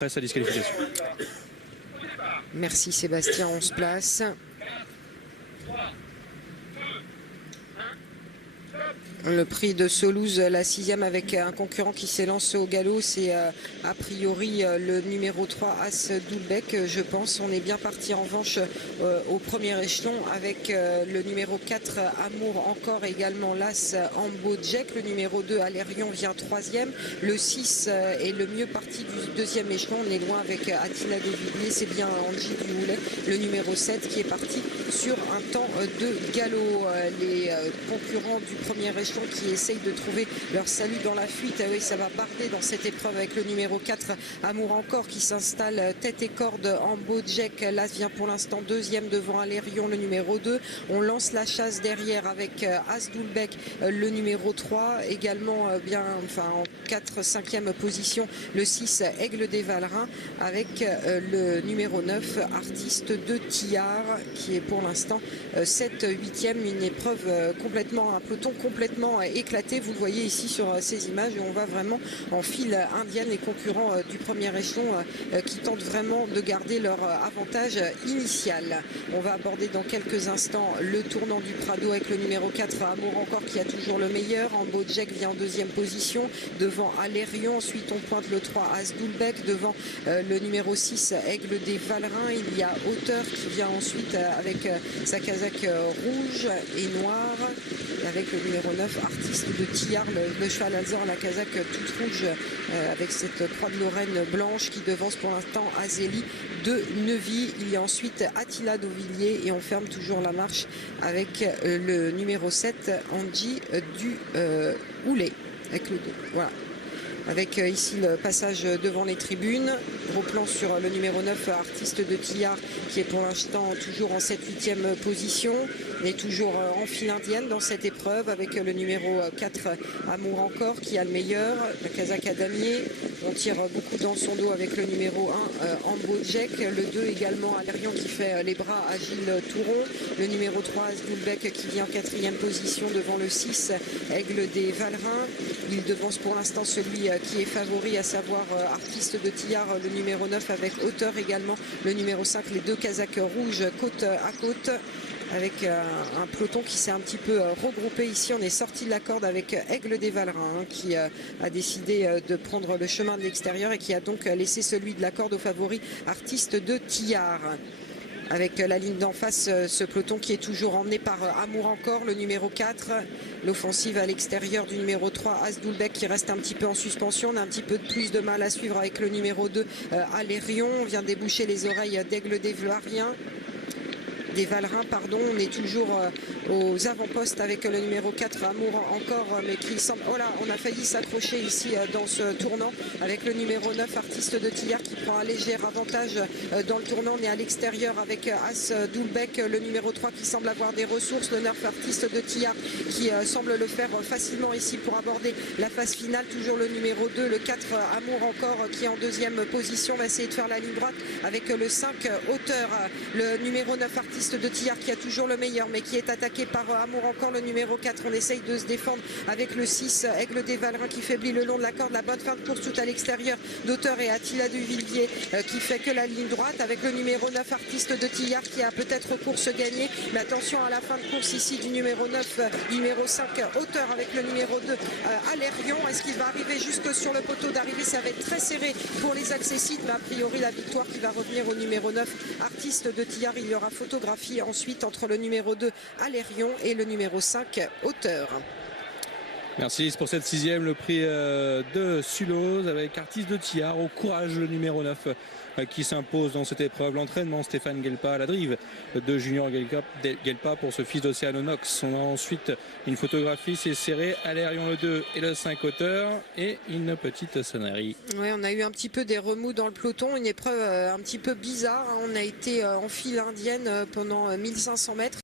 après sa disqualification. Merci Sébastien, on se place. Le prix de Saulouse, la 6e, avec un concurrent qui s'élance au galop, c'est a priori le numéro 3 As Doulbec, je pense. On est bien parti en revanche au premier échelon avec le numéro 4 Amour encore, également l'As Ambo Jack. Le numéro 2 Alérion vient 3e. Le 6 est le mieux parti du deuxième échelon. On est loin avec Attila de Villiers, c'est bien Angie Duhoulet, le numéro 7, qui est parti sur un temps de galop. Les concurrents du premier échelon qui essayent de trouver leur salut dans la fuite. Oui, ça va barder dans cette épreuve avec le numéro 4 Amour encore qui s'installe tête et corde en beau Jack. L'As vient pour l'instant deuxième devant Alérion, le numéro 2. On lance la chasse derrière avec As Doulbec, le numéro 3. Également bien, enfin en 4-5e position, le 6 Aigle des Valerins avec le numéro 9 Artiste de Tillard qui est pour l'instant 7-8e. Une épreuve complètement, un peloton complètement éclaté. Vous le voyez ici sur ces images où on va vraiment en file indienne. Les concurrents du premier échelon qui tentent vraiment de garder leur avantage initial. On va aborder dans quelques instants le tournant du Prado avec le numéro 4 Amour encore qui a toujours le meilleur. Ambo Jack vient en deuxième position devant Alérion. Ensuite on pointe le 3 As Doulbec devant le numéro 6 Aigle des Valerins. Il y a Auteur qui vient ensuite avec sa casaque rouge et noire avec le numéro 9 Artiste de Tillard, le cheval alezan à la casaque toute rouge avec cette croix de Lorraine blanche qui devance pour l'instant Azélie de Neuvy. Il y a ensuite Attila d'Auvilliers et on ferme toujours la marche avec le numéro 7 Angie du Houlet avec le 2. Voilà. Avec ici le passage devant les tribunes. Gros plan sur le numéro 9 Artiste de Tillard qui est pour l'instant toujours en 7-8e position. Mais toujours en file indienne dans cette épreuve avec le numéro 4 Amour encore qui a le meilleur. La casaque à damier. On tire beaucoup dans son dos avec le numéro 1 Ambo Jack. Le 2 également Alérion qui fait les bras à Gilles Touron. Le numéro 3 Asdoulbec qui vient en 4e position devant le 6 Aigle des Valerins. Il devance pour l'instant celui qui est favori, à savoir Artiste de Tillard, le numéro 9 avec Auteur également, le numéro 5, les deux casaques rouges côte à côte avec un peloton qui s'est un petit peu regroupé ici. On est sorti de la corde avec Aigle des Valerins qui a décidé de prendre le chemin de l'extérieur et qui a donc laissé celui de la corde au favori Artiste de Tillard. Avec la ligne d'en face, ce peloton qui est toujours emmené par Amour encore, le numéro 4. L'offensive à l'extérieur du numéro 3, As Doulbec qui reste un petit peu en suspension. On a un petit peu plus de mal à suivre avec le numéro 2, Alérion. On vient déboucher les oreilles d'Aigle des Valerins, pardon. On est toujours aux avant-postes avec le numéro 4 Amour encore, mais qui semble... Oh là, on a failli s'accrocher ici dans ce tournant avec le numéro 9 Artiste de Tillard qui prend un léger avantage dans le tournant. On est à l'extérieur avec As Doulbec, le numéro 3 qui semble avoir des ressources, le 9 Artiste de Tillard qui semble le faire facilement ici pour aborder la phase finale. Toujours le numéro 2, le 4 Amour encore qui est en deuxième position, va essayer de faire la ligne droite avec le 5 Auteur, le numéro 9 Artiste de Tillard qui a toujours le meilleur mais qui est attaqué par Amour encore, le numéro 4. On essaye de se défendre avec le 6 Aigle des Valerins qui faiblit le long de la corde. La bonne fin de course tout à l'extérieur d'Auteur et Attila du Villiers qui fait que la ligne droite avec le numéro 9 Artiste de Tillard qui a peut-être course gagnée, mais attention à la fin de course ici du numéro 9, numéro 5 Auteur avec le numéro 2 Alérion. Est-ce qu'il va arriver jusque sur le poteau d'arrivée? Ça va être très serré pour les accessites, mais a priori la victoire qui va revenir au numéro 9 Artiste de Tillard. Il y aura photographie ensuite entre le numéro 2 Alérion et le numéro 5 Auteur. Merci pour cette 6e, le prix de Sulose avec Artiste de Tillard. Au courage, le numéro 9 qui s'impose dans cette épreuve. L'entraînement Stéphane Guelpa à la drive de Junior Guelpa pour ce fils d'Océanonox. On a ensuite une photographie, c'est serré, Alérion le 2 et le 5 Auteur et une petite sonnerie. Oui, on a eu un petit peu des remous dans le peloton, une épreuve un petit peu bizarre. On a été en file indienne pendant 1500 mètres.